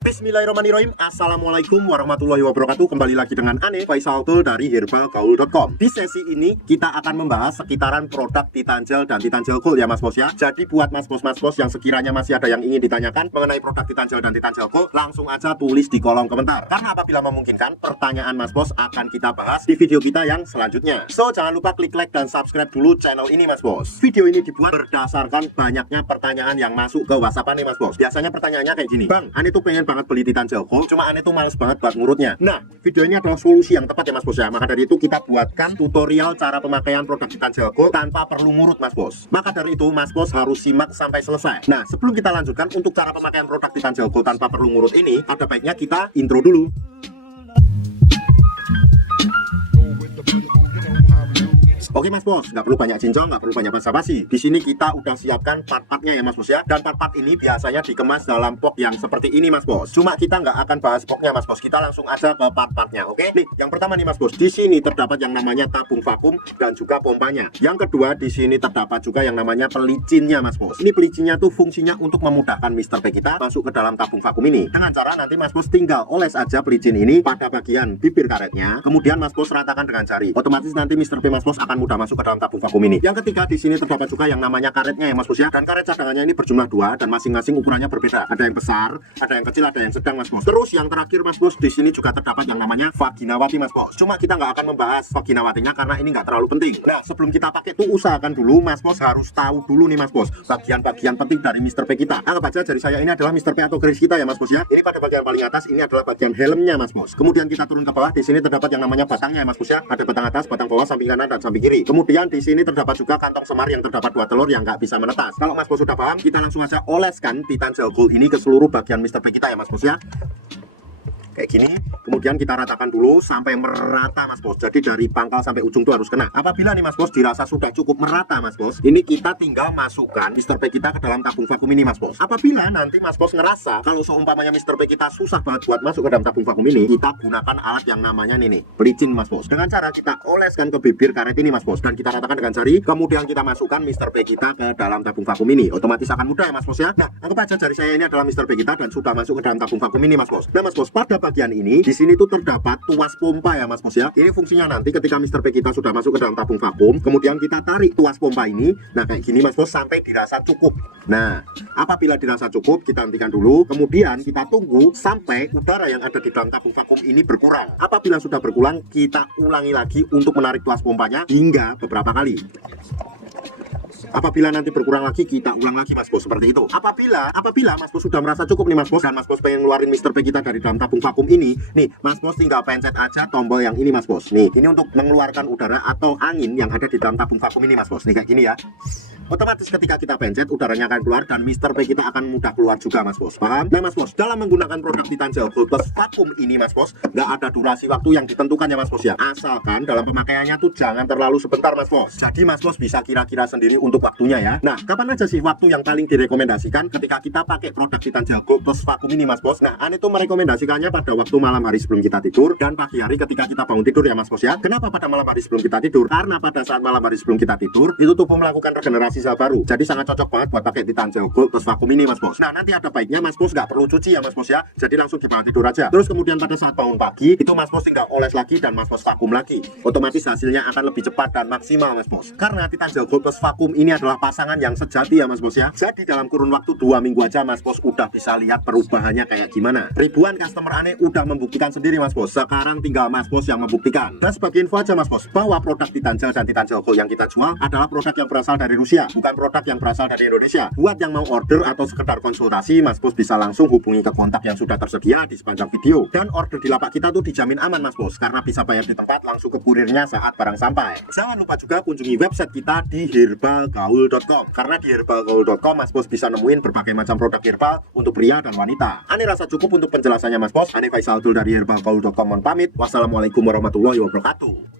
Bismillahirrahmanirrahim. Assalamualaikum warahmatullahi wabarakatuh. Kembali lagi dengan Ane Faisal Tool dari herbalgaul.com. Di sesi ini kita akan membahas sekitaran produk Titan Gel dan Titan Gel Gold ya mas bos ya. Jadi buat mas bos yang sekiranya masih ada yang ingin ditanyakan mengenai produk Titan Gel dan Titan Gel Gold, langsung aja tulis di kolom komentar. Karena apabila memungkinkan, pertanyaan mas bos akan kita bahas di video kita yang selanjutnya. So jangan lupa klik like dan subscribe dulu channel ini mas bos. Video ini dibuat berdasarkan banyaknya pertanyaan yang masuk ke WhatsApp Ane mas bos. Biasanya pertanyaannya kayak gini, Bang, Ane tuh pengen banget beli Titan Gel Gold, cuma Ane tuh males banget buat ngurutnya. Nah, video ini adalah solusi yang tepat ya mas bos ya. Maka dari itu kita buatkan tutorial cara pemakaian produk Titan Gel Gold tanpa perlu ngurut mas bos. Maka dari itu mas bos harus simak sampai selesai. Nah, sebelum kita lanjutkan untuk cara pemakaian produk Titan Gel Gold tanpa perlu ngurut ini, ada baiknya kita intro dulu. Oke mas bos, nggak perlu banyak cincong, nggak perlu banyak basa-basi. Di sini kita udah siapkan part-partnya ya mas bos ya. Dan part-part ini biasanya dikemas dalam box yang seperti ini mas bos. Cuma kita nggak akan bahas boxnya mas bos. Kita langsung aja ke part-partnya, oke? Nih, yang pertama nih mas bos. Di sini terdapat yang namanya tabung vakum dan juga pompanya. Yang kedua di sini terdapat juga yang namanya pelicinnya mas bos. Ini pelicinnya tuh fungsinya untuk memudahkan Mr. P kita masuk ke dalam tabung vakum ini. Dengan cara nanti mas bos tinggal oles aja pelicin ini pada bagian bibir karetnya. Kemudian mas bos ratakan dengan jari. Otomatis nanti Mr. P mas bos akan mudah masuk ke dalam tabung vakum ini. Yang ketiga di sini terdapat juga yang namanya karetnya ya mas bos ya. Dan karet cadangannya ini berjumlah 2 dan masing-masing ukurannya berbeda. Ada yang besar, ada yang kecil, ada yang sedang mas bos. Terus yang terakhir mas bos, di sini juga terdapat yang namanya vaginawati mas bos. Cuma kita nggak akan membahas vaginawatinya karena ini nggak terlalu penting. Nah, sebelum kita pakai tuh usahakan dulu mas bos harus tahu dulu nih mas bos bagian-bagian penting dari Mr. P kita. Anggap aja jari saya ini adalah Mr. P atau garis kita ya mas bos ya. Ini pada bagian paling atas ini adalah bagian helmnya mas bos. Kemudian kita turun ke bawah, di sini terdapat yang namanya batangnya ya mas bos ya. Ada batang atas, batang bawah, samping kanan dan samping kiri. Kemudian di sini terdapat juga kantong semar yang terdapat 2 telur yang nggak bisa menetas. Kalau mas bos sudah paham, kita langsung aja oleskan Titan Gel Gold ini ke seluruh bagian Mr. P kita ya mas bos ya. Kayak gini, kemudian kita ratakan dulu sampai merata mas bos. Jadi dari pangkal sampai ujung tuh harus kena. Apabila nih mas bos dirasa sudah cukup merata mas bos, ini kita tinggal masukkan Mr. P kita ke dalam tabung vakum ini mas bos. Apabila nanti mas bos ngerasa kalau seumpamanya Mr. P kita susah banget buat masuk ke dalam tabung vakum ini, kita gunakan alat yang namanya nih pelicin mas bos. Dengan cara kita oleskan ke bibir karet ini mas bos, dan kita ratakan dengan jari. Kemudian kita masukkan Mr. P kita ke dalam tabung vakum ini. Otomatis akan mudah ya mas bos ya. Nah, anggap aja jari saya ini adalah Mr. P kita dan sudah masuk ke dalam tabung vakum ini mas bos. Nah mas bos, pada bagian ini di sini tuh terdapat tuas pompa ya mas bos ya. Ini fungsinya nanti ketika Mr. P kita sudah masuk ke dalam tabung vakum, kemudian kita tarik tuas pompa ini. Nah kayak gini mas bos sampai dirasa cukup. Nah, apabila dirasa cukup kita hentikan dulu. Kemudian kita tunggu sampai udara yang ada di dalam tabung vakum ini berkurang. Apabila sudah berkurang, kita ulangi lagi untuk menarik tuas pompanya hingga beberapa kali. Apabila nanti berkurang lagi, kita ulang lagi mas bos, seperti itu. Apabila mas bos sudah merasa cukup nih mas bos, dan mas bos pengen ngeluarin Mr. P kita dari dalam tabung vakum ini, nih mas bos tinggal pencet aja tombol yang ini mas bos. Nih, ini untuk mengeluarkan udara atau angin yang ada di dalam tabung vakum ini mas bos. Nih kayak gini ya. Otomatis ketika kita pencet, udaranya akan keluar dan Mr. P kita akan mudah keluar juga mas bos. Paham? Nah mas bos, dalam menggunakan produk Titan Gel Gold plus vakum ini mas bos, nggak ada durasi waktu yang ditentukan ya mas bos ya. Asalkan dalam pemakaiannya tuh jangan terlalu sebentar mas bos. Jadi mas bos bisa kira-kira sendiri untuk waktunya ya. Nah, kapan aja sih waktu yang paling direkomendasikan ketika kita pakai produk Titan Gel Gold plus vakum ini mas bos? Nah, Ane tuh merekomendasikannya pada waktu malam hari sebelum kita tidur dan pagi hari ketika kita bangun tidur ya mas bos ya. Kenapa pada malam hari sebelum kita tidur? Karena pada saat malam hari sebelum kita tidur itu tubuh melakukan regenerasi sel baru. Jadi sangat cocok banget buat pakai Titan Gel Gold plus vakum ini mas bos. Nah, nanti ada baiknya mas bos nggak perlu cuci ya mas bos ya. Jadi langsung dibawa tidur aja. Terus kemudian pada saat bangun pagi itu mas bos tinggal oles lagi dan mas bos vakum lagi. Otomatis hasilnya akan lebih cepat dan maksimal mas bos. Karena Titan Gel Gold plus vakum ini adalah pasangan yang sejati ya mas bos ya. Jadi dalam kurun waktu 2 minggu aja mas bos udah bisa lihat perubahannya kayak gimana. Ribuan customer Ane udah membuktikan sendiri mas bos. Sekarang tinggal mas bos yang membuktikan. Dan sebagai info aja mas bos, bahwa produk Titan Gel dan Titan Gel Gold yang kita jual adalah produk yang berasal dari Rusia, bukan produk yang berasal dari Indonesia. Buat yang mau order atau sekedar konsultasi, mas bos bisa langsung hubungi ke kontak yang sudah tersedia di sepanjang video. Dan order di lapak kita tuh dijamin aman mas bos, karena bisa bayar di tempat langsung ke kurirnya saat barang sampai. Jangan lupa juga kunjungi website kita di herbalgaul.com. Karena di herbalgaul.com mas bos bisa nemuin berbagai macam produk herbal untuk pria dan wanita. Ane rasa cukup untuk penjelasannya mas bos. Ane Faisal Tool dari herbalgaul.com pamit. Wassalamualaikum warahmatullahi wabarakatuh.